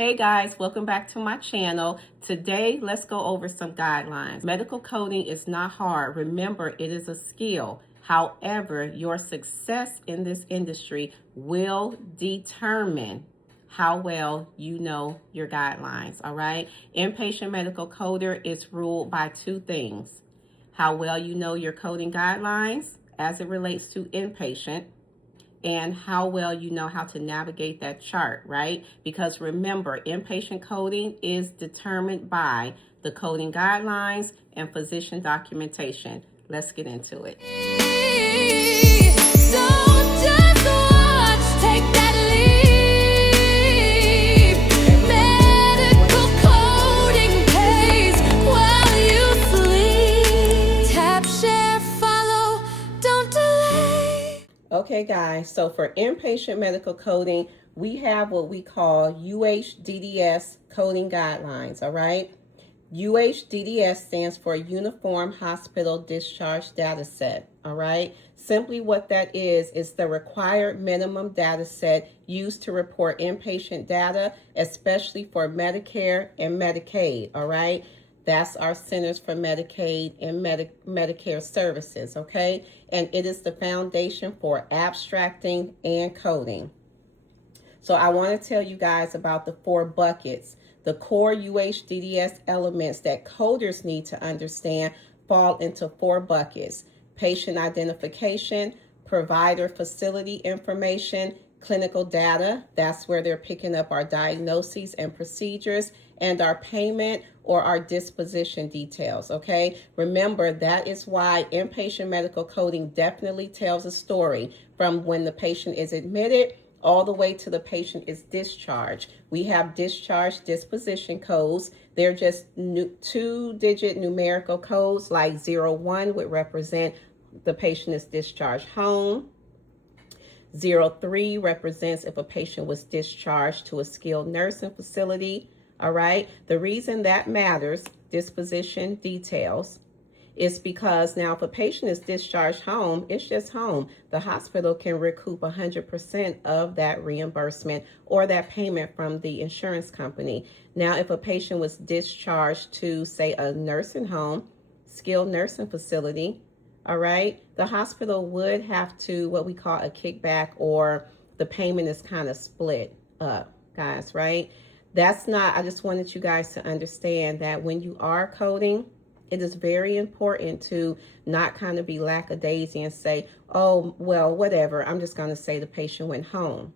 Hey guys, welcome back to my channel. Today, let's go over some guidelines. Medical coding is not hard. Remember, it is a skill. However, your success in this industry will determine how well you know your guidelines, all right? Inpatient medical coder is ruled by two things: how well you know your coding guidelines as it relates to inpatient, and how well you know how to navigate that chart, right? Because remember, inpatient coding is determined by the coding guidelines and physician documentation. Let's get into it. Don't just watch, take that leap. Medical coding pays while you sleep. Tap, share, follow, don't delay. Okay guys, so for inpatient medical coding, we have what we call UHDDS coding guidelines, all right? UHDDS stands for Uniform Hospital Discharge Data Set, all right? Simply what that is the required minimum data set used to report inpatient data, especially for Medicare and Medicaid, all right? That's our Centers for Medicaid and Medicare Services, okay? And it is the foundation for abstracting and coding. So I want to tell you guys about the 4 buckets. The core UHDDS elements that coders need to understand fall into 4 buckets: patient identification, provider facility information, clinical data, that's where they're picking up our diagnoses and procedures, and our payment or our disposition details, okay? Remember, that is why inpatient medical coding definitely tells a story from when the patient is admitted all the way to the patient is discharged. We have discharge disposition codes. They're just 2-digit numerical codes, like 01 would represent the patient is discharged home. 03 represents if a patient was discharged to a skilled nursing facility, all right? The reason that matters, disposition details, is because now if a patient is discharged home, it's just home. The hospital can recoup 100% of that reimbursement or that payment from the insurance company. Now, if a patient was discharged to, say, a nursing home, skilled nursing facility, all right, the hospital would have to, what we call a kickback, or the payment is kind of split up, guys, right? That's not, I just wanted you guys to understand that when you are coding, it is very important to not kind of be lackadaisy and say, oh, well, whatever, I'm just going to say the patient went home,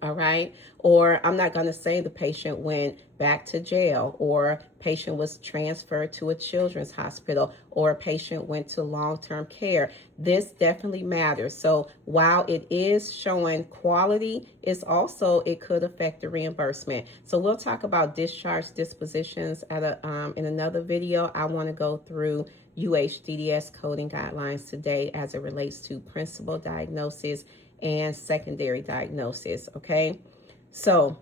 all right? Or I'm not going to say the patient went back to jail, or patient was transferred to a children's hospital, or a patient went to long-term care. This definitely matters. So while it is showing quality, it's also, it could affect the reimbursement. So we'll talk about discharge dispositions at in another video. I want to go through UHDDS coding guidelines today as it relates to principal diagnosis and secondary diagnosis, okay? So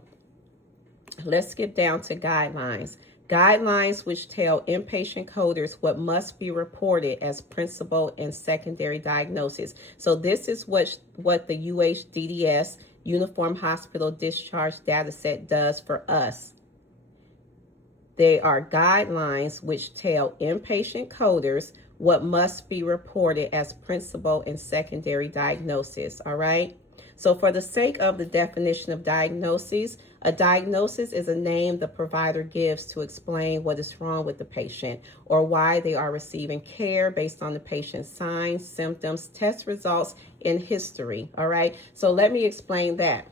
let's get down to guidelines. Guidelines which tell inpatient coders what must be reported as principal and secondary diagnosis. So this is what the UHDDS, Uniform Hospital Discharge Data Set, does for us. They are guidelines which tell inpatient coders what must be reported as principal and secondary diagnosis, all right? So for the sake of the definition of diagnoses, a diagnosis is a name the provider gives to explain what is wrong with the patient or why they are receiving care based on the patient's signs, symptoms, test results, and history, all right? So let me explain that.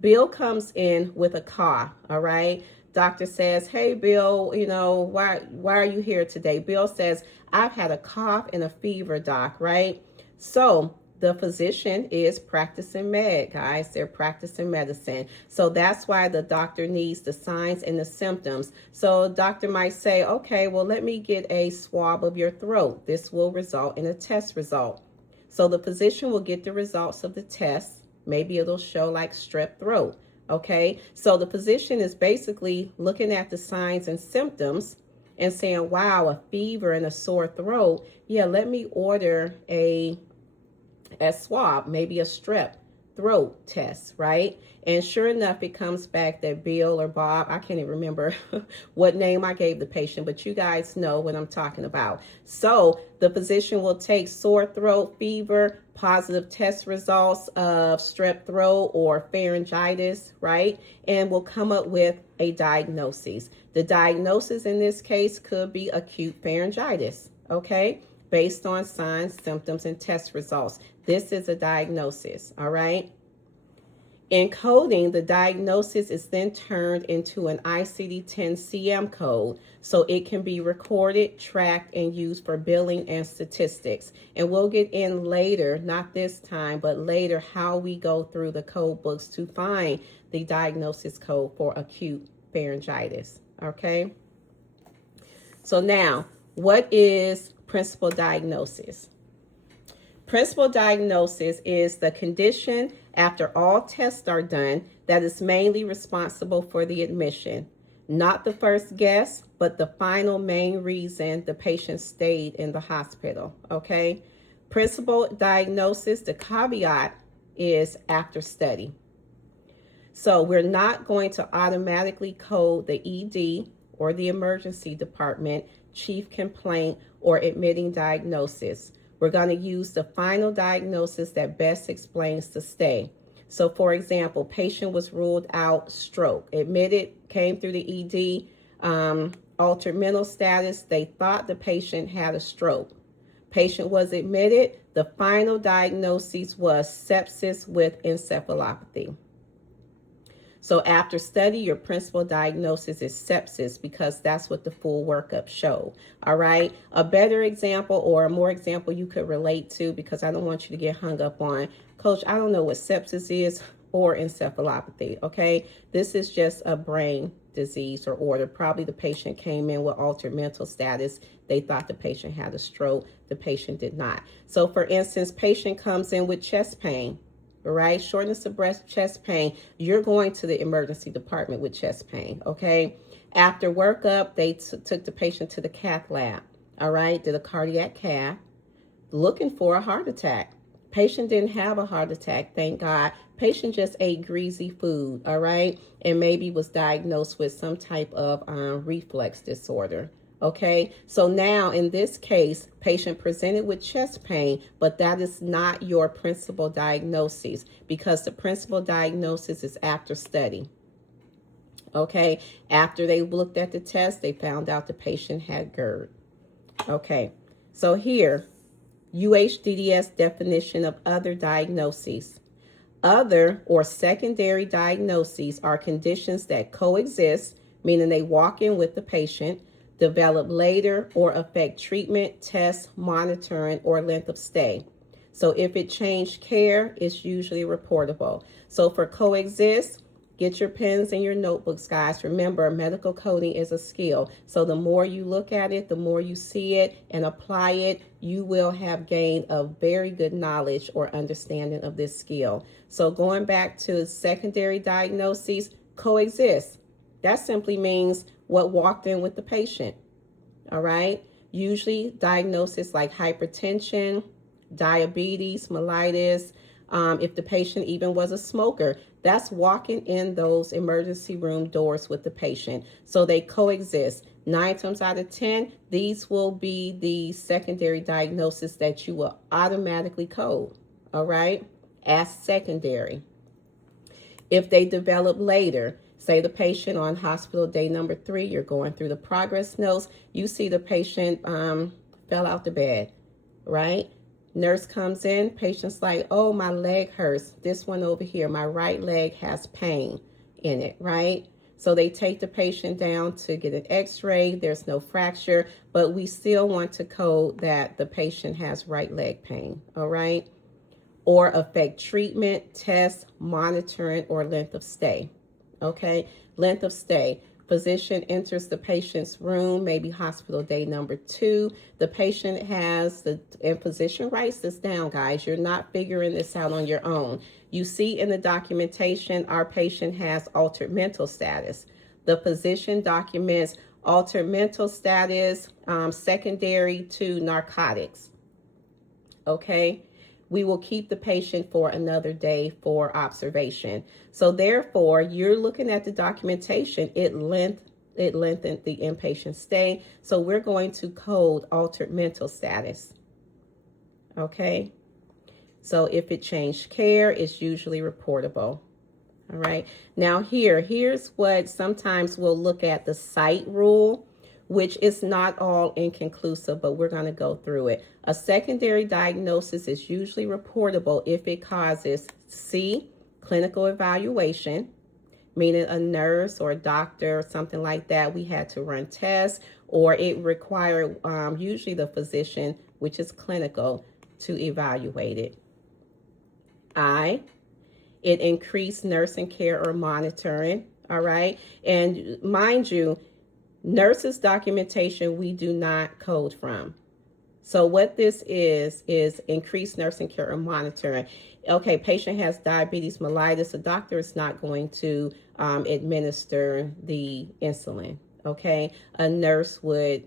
Bill comes in with a cough, all right? Doctor says, hey, Bill, you know, why are you here today? Bill says, I've had a cough and a fever, doc, right? So the physician is practicing med, guys. They're practicing medicine. So that's why the doctor needs the signs and the symptoms. So doctor might say, okay, well, let me get a swab of your throat. This will result in a test result. So the physician will get the results of the test. Maybe it'll show like strep throat. Okay, so the physician is basically looking at the signs and symptoms and saying, wow, a fever and a sore throat. Yeah, let me order a swab, maybe a strep throat test, right? And sure enough, it comes back that Bill or Bob, I can't even remember what name I gave the patient, but you guys know what I'm talking about. So the physician will take sore throat, fever, positive test results of strep throat or pharyngitis, right? And will come up with a diagnosis. The diagnosis in this case could be acute pharyngitis, okay? Based on signs, symptoms, and test results. This is a diagnosis, all right? In coding, the diagnosis is then turned into an ICD-10-CM code so it can be recorded, tracked, and used for billing and statistics. And we'll get in later, not this time, but later, how we go through the code books to find the diagnosis code for acute pharyngitis, okay? So now, what is principal diagnosis? Principal diagnosis is the condition after all tests are done that is mainly responsible for the admission. Not the first guess, but the final main reason the patient stayed in the hospital, okay? Principal diagnosis, the caveat is after study. So we're not going to automatically code the ED or the emergency department, chief complaint, or admitting diagnosis. We're going to use the final diagnosis that best explains the stay. So for example, patient was ruled out stroke, admitted, came through the ED, altered mental status. They thought the patient had a stroke. Patient was admitted. The final diagnosis was sepsis with encephalopathy. So after study, your principal diagnosis is sepsis because that's what the full workup showed. All right. A better example or a more example you could relate to, because I don't want you to get hung up on, Coach, I don't know what sepsis is or encephalopathy. Okay. This is just a brain disease or order. Probably the patient came in with altered mental status. They thought the patient had a stroke. The patient did not. So for instance, patient comes in with chest pain. All right, shortness of breath, chest pain, you're going to the emergency department with chest pain, okay? After workup, they took the patient to the cath lab, all right, did a cardiac cath, looking for a heart attack. Patient didn't have a heart attack, thank God. Patient just ate greasy food, all right, and maybe was diagnosed with some type of reflux disorder. Okay, so now in this case, patient presented with chest pain, but that is not your principal diagnosis because the principal diagnosis is after study. Okay, after they looked at the test, they found out the patient had GERD. Okay, so here, UHDDS definition of other diagnoses. Other or secondary diagnoses are conditions that coexist, meaning they walk in with the patient, develop later, or affect treatment, tests, monitoring, or length of stay. So if it changed care, it's usually reportable. So for coexist, get your pens and your notebooks, guys. Remember, medical coding is a skill. So the more you look at it, the more you see it and apply it, you will have gained a very good knowledge or understanding of this skill. So going back to secondary diagnoses, coexist. That simply means what walked in with the patient, all right? Usually diagnosis like hypertension, diabetes, mellitus, if the patient even was a smoker, that's walking in those emergency room doors with the patient. So they coexist. 9 times out of 10, these will be the secondary diagnosis that you will automatically code, all right, as secondary. If they develop later, say the patient on hospital day number 3, you're going through the progress notes, you see the patient fell out the bed, right? Nurse comes in, patient's like, oh, my leg hurts. This one over here, my right leg has pain in it, right? So they take the patient down to get an x-ray. There's no fracture, but we still want to code that the patient has right leg pain, all right? Or affect treatment, tests, monitoring, or length of stay. Okay, length of stay. Physician enters the patient's room, maybe hospital day number 2. The patient has and physician writes this down, guys. You're not figuring this out on your own. You see in the documentation, our patient has altered mental status. The physician documents altered mental status secondary to narcotics. Okay. we will keep the patient for another day for observation. So therefore, you're looking at the documentation, it lengthened the inpatient stay. So we're going to code altered mental status. Okay. So if it changed care, it's usually reportable. All right. Now here's what sometimes we'll look at the site rule, which is not all inconclusive, but we're going to go through it. A secondary diagnosis is usually reportable if it causes C, clinical evaluation, meaning a nurse or a doctor or something like that, we had to run tests, or it required usually the physician, which is clinical, to evaluate it. I, it increased nursing care or monitoring, all right? And mind you, nurses' documentation, we do not code from. So what this is increased nursing care or monitoring. Okay, patient has diabetes mellitus. The doctor is not going to administer the insulin, okay? A nurse would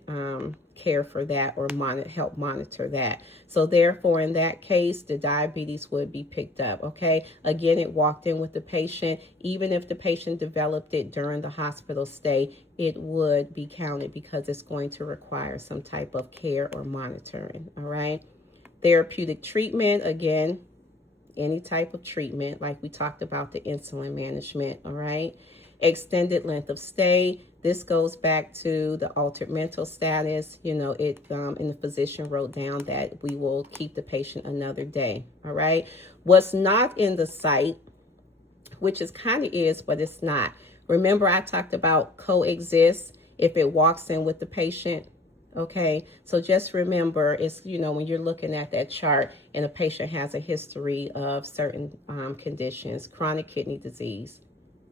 care for that or help monitor that. So therefore, in that case, the diabetes would be picked up, okay? Again, it walked in with the patient. Even if the patient developed it during the hospital stay, it would be counted because it's going to require some type of care or monitoring, all right? Therapeutic treatment, again, any type of treatment, like we talked about the insulin management, all right? Extended length of stay. This goes back to the altered mental status. You know, and the physician wrote down that we will keep the patient another day, all right? What's not in the site, which is kind of is, but it's not. Remember I talked about coexist if it walks in with the patient, okay? So just remember, it's, you know, when you're looking at that chart and a patient has a history of certain conditions, chronic kidney disease,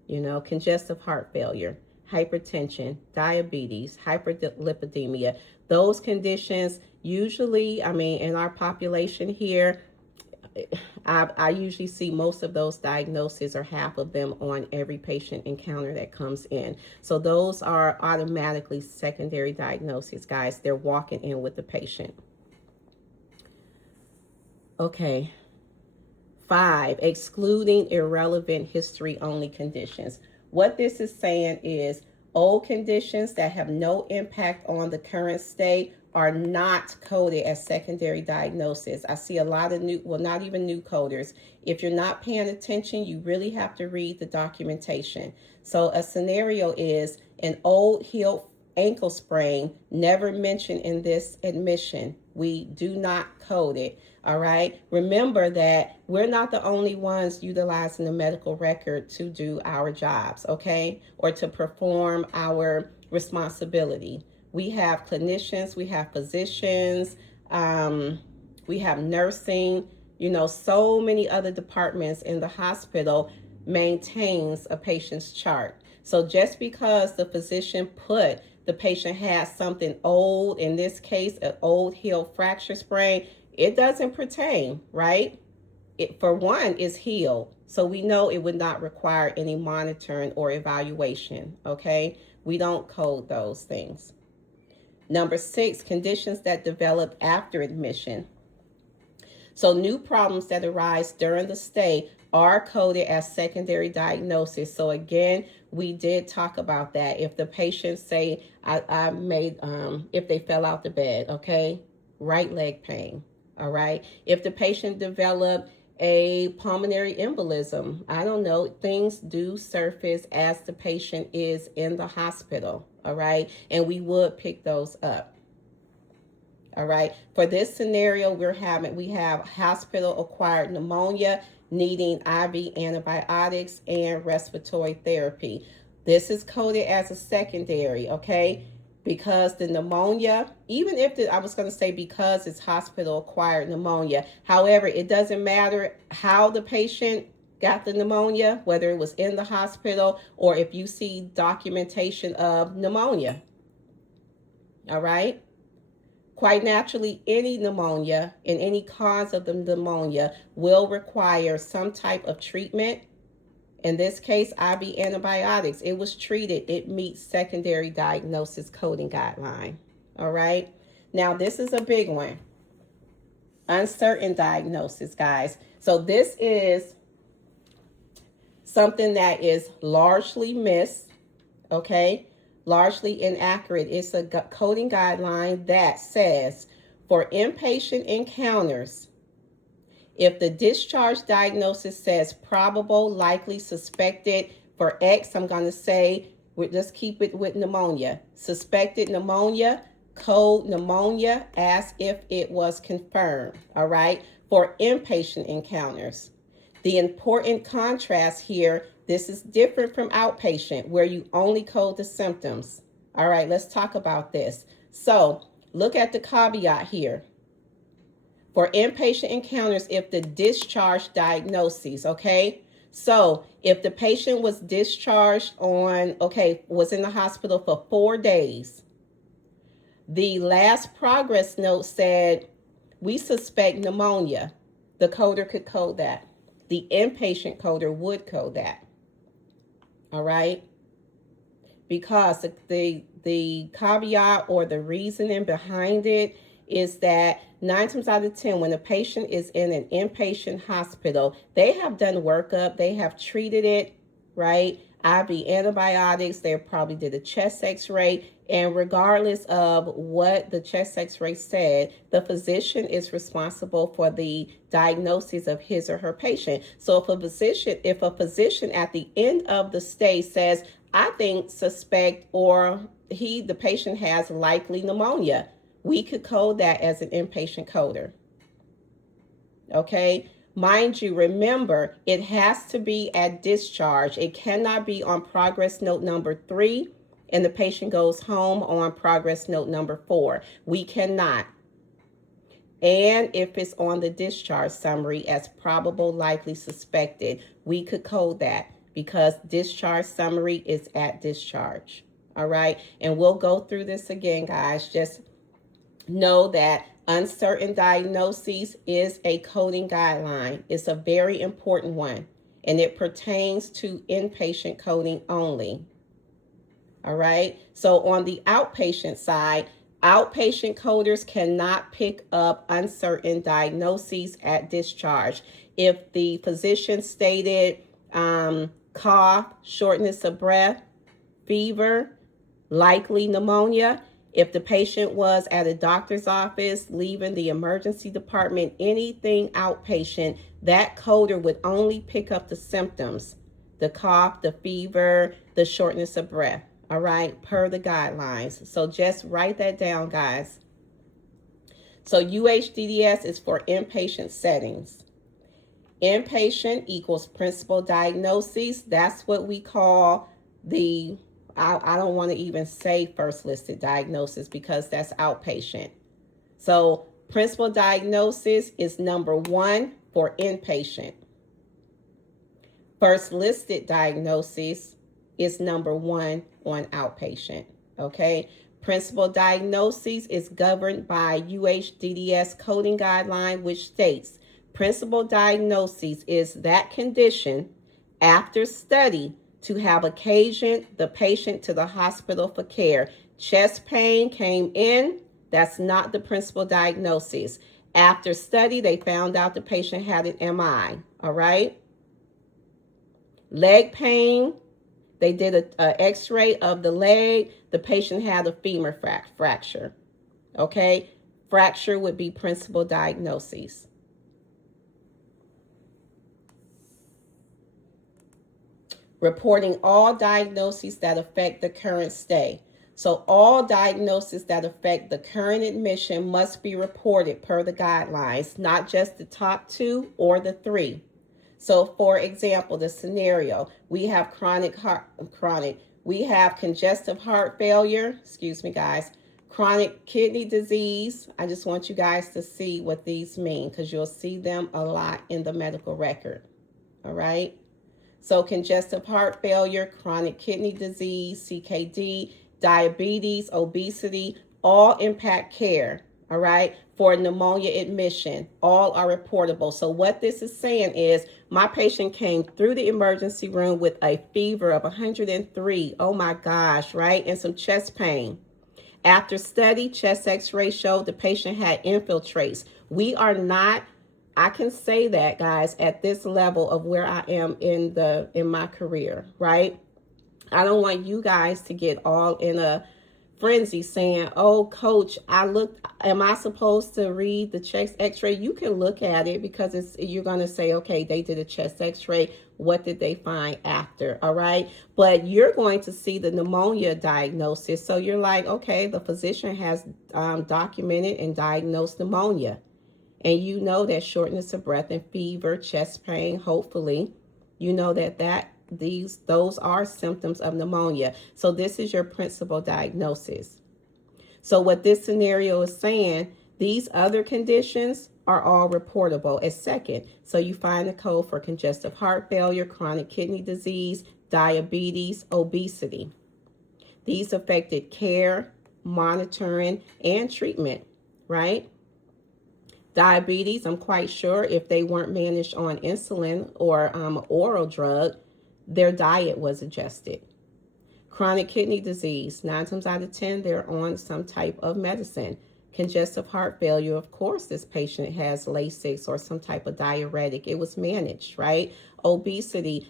you know, congestive heart failure, hypertension, diabetes, hyperlipidemia, those conditions usually, I mean, in our population here, I usually see most of those diagnoses or half of them on every patient encounter that comes in. So those are automatically secondary diagnoses, guys. They're walking in with the patient. Okay. 5, excluding irrelevant history-only conditions. What this is saying is old conditions that have no impact on the current state are not coded as secondary diagnosis. I see a lot of not even new coders. If you're not paying attention, you really have to read the documentation. So a scenario is an old heel ankle sprain, never mentioned in this admission. We do not code it, all right? Remember that we're not the only ones utilizing the medical record to do our jobs, okay? Or to perform our responsibility. We have clinicians, we have physicians, we have nursing, you know, so many other departments in the hospital maintains a patient's chart. So just because the physician put the patient has something old, in this case, an old heel fracture sprain, it doesn't pertain, right? It, for one, is healed. So we know it would not require any monitoring or evaluation, okay? We don't code those things. Number 6, conditions that develop after admission. So new problems that arise during the stay are coded as secondary diagnosis. So again, we did talk about that. If the patient say, if they fell out the bed, okay, right leg pain, all right. If the patient developed a pulmonary embolism, I don't know, things do surface as the patient is in the hospital, all right, and we would pick those up. All right. For this scenario, we have hospital-acquired pneumonia needing IV antibiotics and respiratory therapy. This is coded as a secondary, okay? Because the pneumonia, even if I was going to say because it's hospital-acquired pneumonia. However, it doesn't matter how the patient got the pneumonia, whether it was in the hospital or if you see documentation of pneumonia. All right? Quite naturally, any pneumonia and any cause of the pneumonia will require some type of treatment. In this case, IV antibiotics. It was treated. It meets secondary diagnosis coding guideline. All right. Now, this is a big one. uncertain diagnosis, guys. So this is something that is largely missed, okay? Largely inaccurate. It's a coding guideline that says for inpatient encounters, if the discharge diagnosis says probable, likely, suspected, for X, I'm going to say, let's keep it with pneumonia. Suspected pneumonia, code pneumonia as if it was confirmed, all right? For inpatient encounters. The important contrast here, this is different from outpatient where you only code the symptoms. All right, let's talk about this. So look at the caveat here. For inpatient encounters, if the discharge diagnoses, okay? So if the patient was discharged was in the hospital for 4 days, the last progress note said, we suspect pneumonia. The coder could code that. The inpatient coder would code that. All right? Because the caveat or the reasoning behind it is that 9 times out of 10, when a patient is in an inpatient hospital, they have done workup, they have treated it, right? IV antibiotics, they probably did a chest x-ray, and regardless of what the chest x-ray said, the physician is responsible for the diagnosis of his or her patient. So if a physician at the end of the stay says, I think suspect or the patient has likely pneumonia, we could code that as an inpatient coder. Okay? Mind you, remember, it has to be at discharge. It cannot be on progress note number 3 and the patient goes home on progress note number 4. We cannot. And if it's on the discharge summary as probable, likely, suspected, we could code that because discharge summary is at discharge. All right? And we'll go through this again, guys. Just know that uncertain diagnoses is a coding guideline. It's a very important one, and it pertains to inpatient coding only. All right. So on the outpatient side, outpatient coders cannot pick up uncertain diagnoses at discharge. If the physician stated cough, shortness of breath, fever, likely pneumonia, if the patient was at a doctor's office, leaving the emergency department, anything outpatient, that coder would only pick up the symptoms, the cough, the fever, the shortness of breath, all right, per the guidelines. So just write that down, guys. So UHDDS is for inpatient settings. Inpatient equals principal diagnoses. That's what we call the I don't want to even say first listed diagnosis because that's outpatient. So principal diagnosis is number 1 for inpatient. First listed diagnosis is number 1 on outpatient. Okay. Principal diagnosis is governed by UHDDS coding guideline, which states principal diagnosis is that condition after study to have occasioned the patient to the hospital for care. Chest pain came in, that's not the principal diagnosis. After study, they found out the patient had an MI, all right? Leg pain, they did an x-ray of the leg, the patient had a femur fracture, okay? Fracture would be principal diagnosis. Reporting all diagnoses that affect the current stay. So all diagnoses that affect the current admission must be reported per the guidelines, not just the top 2 or the 3. So for example, the scenario, we have we have congestive heart failure, excuse me guys, chronic kidney disease. I just want you guys to see what these mean because you'll see them a lot in the medical record, all right? So congestive heart failure, chronic kidney disease, CKD, diabetes, obesity, all impact care, all right? For pneumonia admission, all are reportable. So what this is saying is my patient came through the emergency room with a fever of 103. Oh my gosh, right? And some chest pain. After study, chest x-ray showed the patient had infiltrates. We are not, I can say that, guys, at this level of where I am in my career, right? I don't want you guys to get all in a frenzy saying, oh, coach, am I supposed to read the chest x-ray? You can look at it because you're going to say, okay, they did a chest x-ray. What did they find after? All right. But you're going to see the pneumonia diagnosis. So you're like, okay, the physician has documented and diagnosed pneumonia. And you know that shortness of breath and fever, chest pain, hopefully, you know those are symptoms of pneumonia. So this is your principal diagnosis. So what this scenario is saying, these other conditions are all reportable as second. So you find the code for congestive heart failure, chronic kidney disease, diabetes, obesity. These affected care, monitoring, and treatment, right? Diabetes, I'm quite sure if they weren't managed on insulin or oral drug, their diet was adjusted. Chronic kidney disease, 9 times out of 10, they're on some type of medicine. Congestive heart failure, of course, this patient has Lasix or some type of diuretic. It was managed, right? Obesity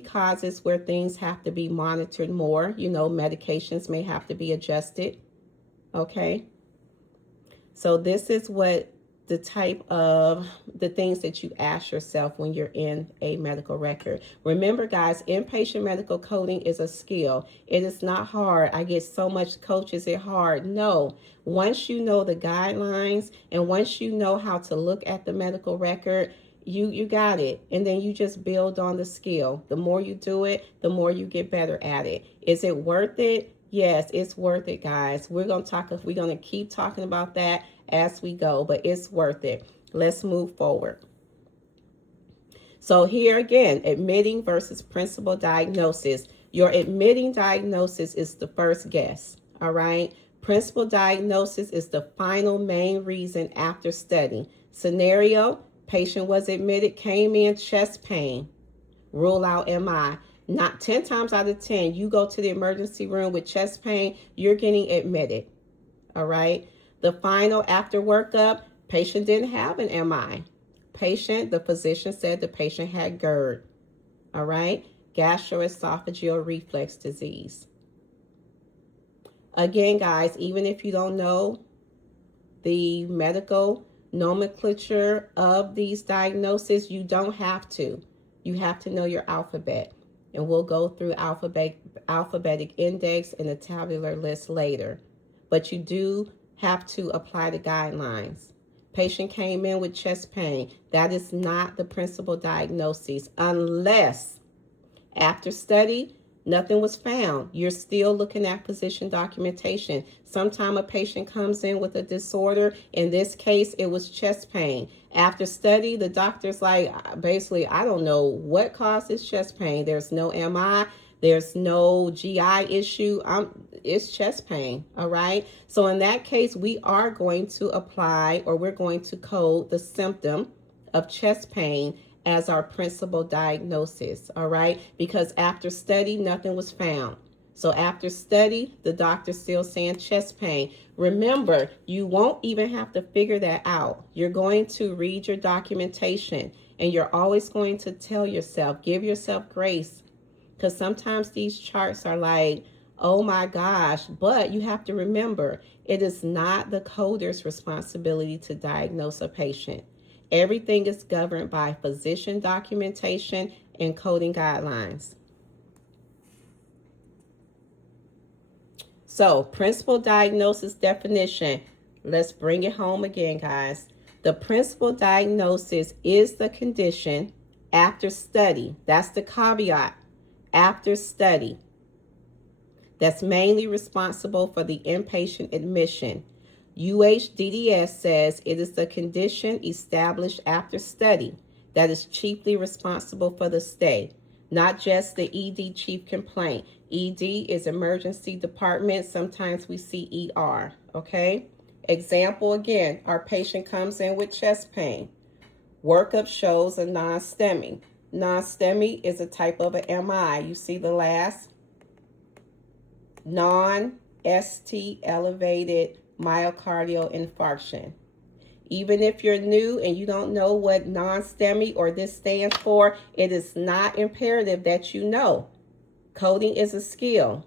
causes where things have to be monitored more. You know, medications may have to be adjusted. Okay. So this is what the type of the things that you ask yourself when you're in a medical record. Remember, guys, inpatient medical coding is a skill. It is not hard. I get so much, coach, is it hard? No. Once you know the guidelines and once you know how to look at the medical record, you got it. And then you just build on the skill. The more you do it, the more you get better at it. Is it worth it? Yes, it's worth it, guys. We're going to keep talking about that as we go, but it's worth it. Let's move forward. So here again, admitting versus principal diagnosis. Your admitting diagnosis is the first guess, all right? Principal diagnosis is the final main reason after study. Scenario, patient was admitted, came in, chest pain. Rule out MI. Not 10 times out of 10, you go to the emergency room with chest pain, you're getting admitted, all right? The final after workup, patient didn't have an MI. The physician said the patient had GERD, all right? Gastroesophageal reflux disease. Again, guys, even if you don't know the medical nomenclature of these diagnoses, you don't have to. You have to know your alphabet. And we'll go through alphabetic index and the tabular list later. But you do have to apply the guidelines. Patient came in with chest pain. That is not the principal diagnosis unless after study, nothing was found. You're still looking at physician documentation. Sometime a patient comes in with a disorder. In this case, it was chest pain. After study, the doctor's like, basically, I don't know what causes chest pain. There's no MI. There's no GI issue. It's chest pain, all right? So in that case, we are going to apply, or we're going to code the symptom of chest pain as our principal diagnosis, all right? Because after study, nothing was found. So after study, the doctor's still saying chest pain. Remember, you won't even have to figure that out. You're going to read your documentation, and you're always going to tell yourself, give yourself grace, because sometimes these charts are like, oh my gosh, but you have to remember, it is not the coder's responsibility to diagnose a patient. Everything is governed by physician documentation and coding guidelines. So, principal diagnosis definition. Let's bring it home again, guys. The principal diagnosis is the condition after study. That's the caveat. After study. That's mainly responsible for the inpatient admission. UHDDS says it is the condition established after study that is chiefly responsible for the stay, not just the ED chief complaint. ED is emergency department. Sometimes we see ER, okay? Example again, our patient comes in with chest pain. Workup shows a non-STEMI. Non-STEMI is a type of an MI. You see the last non ST, elevated myocardial infarction. Even if you're new and you don't know what non-STEMI or this stands for, it is not imperative that you know. Coding is a skill.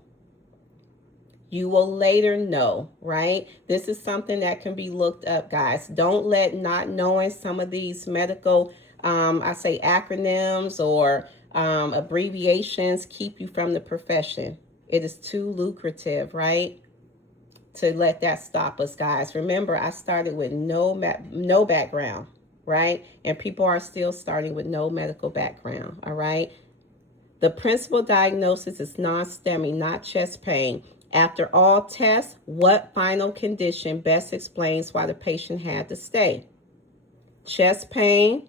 You will later know, right? This is something that can be looked up, guys. Don't let not knowing some of these medical, I say acronyms or abbreviations keep you from the profession. It is too lucrative, right? To let that stop us, guys. Remember, I started with no background, right? And people are still starting with no medical background, all right? The principal diagnosis is non-STEMI, not chest pain. After all tests, what final condition best explains why the patient had to stay? Chest pain,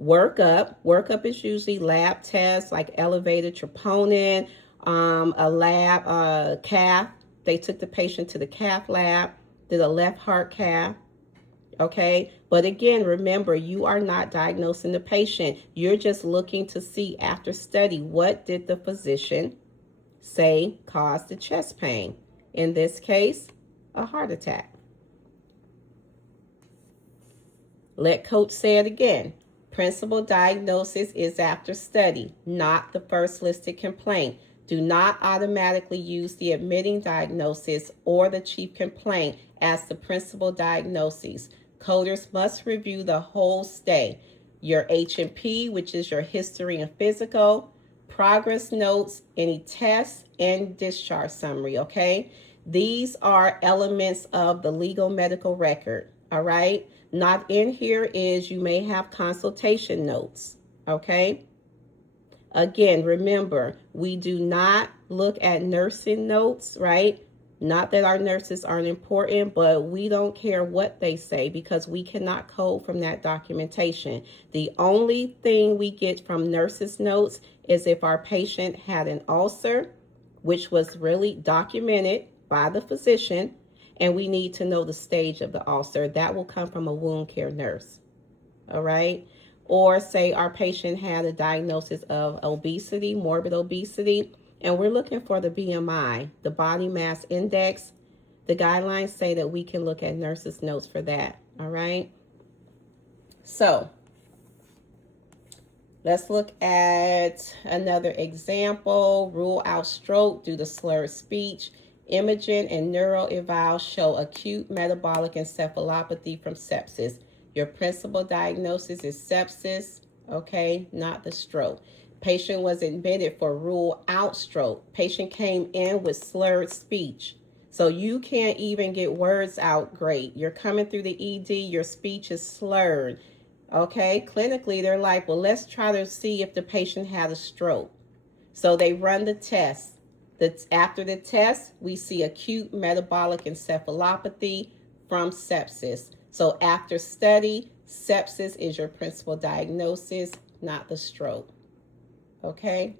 workup. Workup is usually lab tests like elevated troponin, a lab cath. They took the patient to the cath lab, did a left heart cath. Okay, but again, remember, you are not diagnosing the patient. You're just looking to see after study, what did the physician say caused the chest pain? In this case, a heart attack. Let coach say it again. Principal diagnosis is after study, not the first listed complaint. Do not automatically use the admitting diagnosis or the chief complaint as the principal diagnoses. Coders must review the whole stay. Your H&P, which is your history and physical, progress notes, any tests, and discharge summary, okay? These are elements of the legal medical record, all right? Not in here is you may have consultation notes, okay? Again, remember, we do not look at nursing notes, right? Not that our nurses aren't important, but we don't care what they say because we cannot code from that documentation. The only thing we get from nurses' notes is if our patient had an ulcer, which was really documented by the physician, and we need to know the stage of the ulcer. That will come from a wound care nurse, all right? Or say our patient had a diagnosis of obesity, morbid obesity, and we're looking for the BMI, the body mass index. The guidelines say that we can look at nurses' notes for that, all right? So let's look at another example. Rule out stroke due to slurred speech. Imaging and neural evals show acute metabolic encephalopathy from sepsis. Your principal diagnosis is sepsis, okay, not the stroke. Patient was admitted for rule out stroke. Patient came in with slurred speech. So you can't even get words out great. You're coming through the ED, your speech is slurred. Okay, clinically, they're like, well, let's try to see if the patient had a stroke. So they run the test. After the test, we see acute metabolic encephalopathy from sepsis. So after study, sepsis is your principal diagnosis, not the stroke. Okay?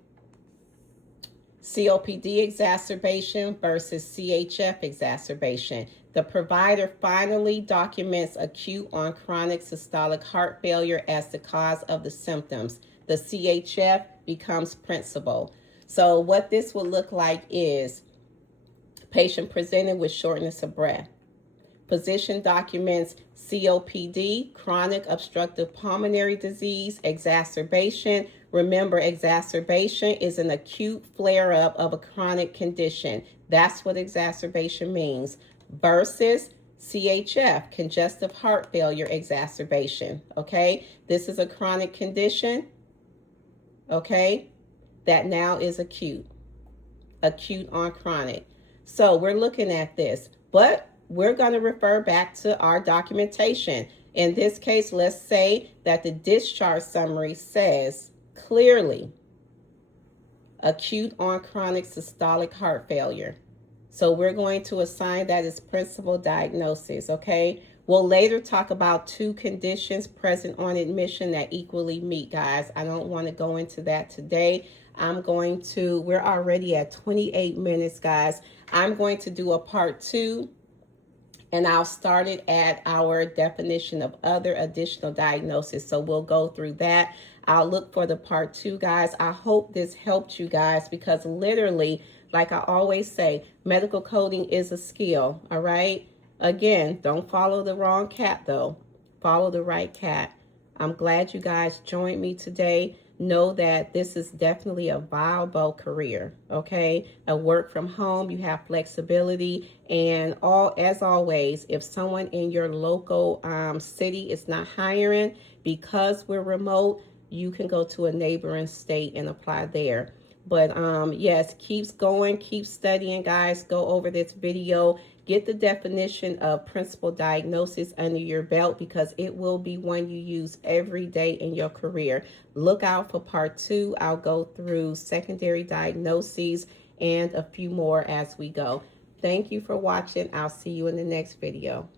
COPD exacerbation versus CHF exacerbation. The provider finally documents acute on chronic systolic heart failure as the cause of the symptoms. The CHF becomes principal. So what this would look like is patient presented with shortness of breath. Physician documents COPD, chronic obstructive pulmonary disease, exacerbation. Remember, exacerbation is an acute flare-up of a chronic condition. That's what exacerbation means. Versus CHF, congestive heart failure exacerbation, okay? This is a chronic condition, okay, that now is acute on chronic. So we're looking at this, but we're going to refer back to our documentation. In this case, let's say that the discharge summary says clearly acute on chronic systolic heart failure. So we're going to assign that as principal diagnosis, okay? We'll later talk about two conditions present on admission that equally meet, guys. I don't want to go into that today. We're already at 28 minutes, guys. I'm going to do a part 2. And I'll start it at our definition of other additional diagnosis. So we'll go through that. I'll look for the part 2, guys. I hope this helped you guys because literally Like I always say, medical coding is a skill, all right? Again, don't follow the wrong cat though. Follow the right cat. I'm glad you guys joined me today. Know that this is definitely a viable career, okay? A work from home, you have flexibility, and as always, if someone in your local city is not hiring because we're remote, you can go to a neighboring state and apply there. But yes, keep going, keep studying, guys. Go over this video. Get the definition of principal diagnosis under your belt because it will be one you use every day in your career. Look out for part 2. I'll go through secondary diagnoses and a few more as we go. Thank you for watching. I'll see you in the next video.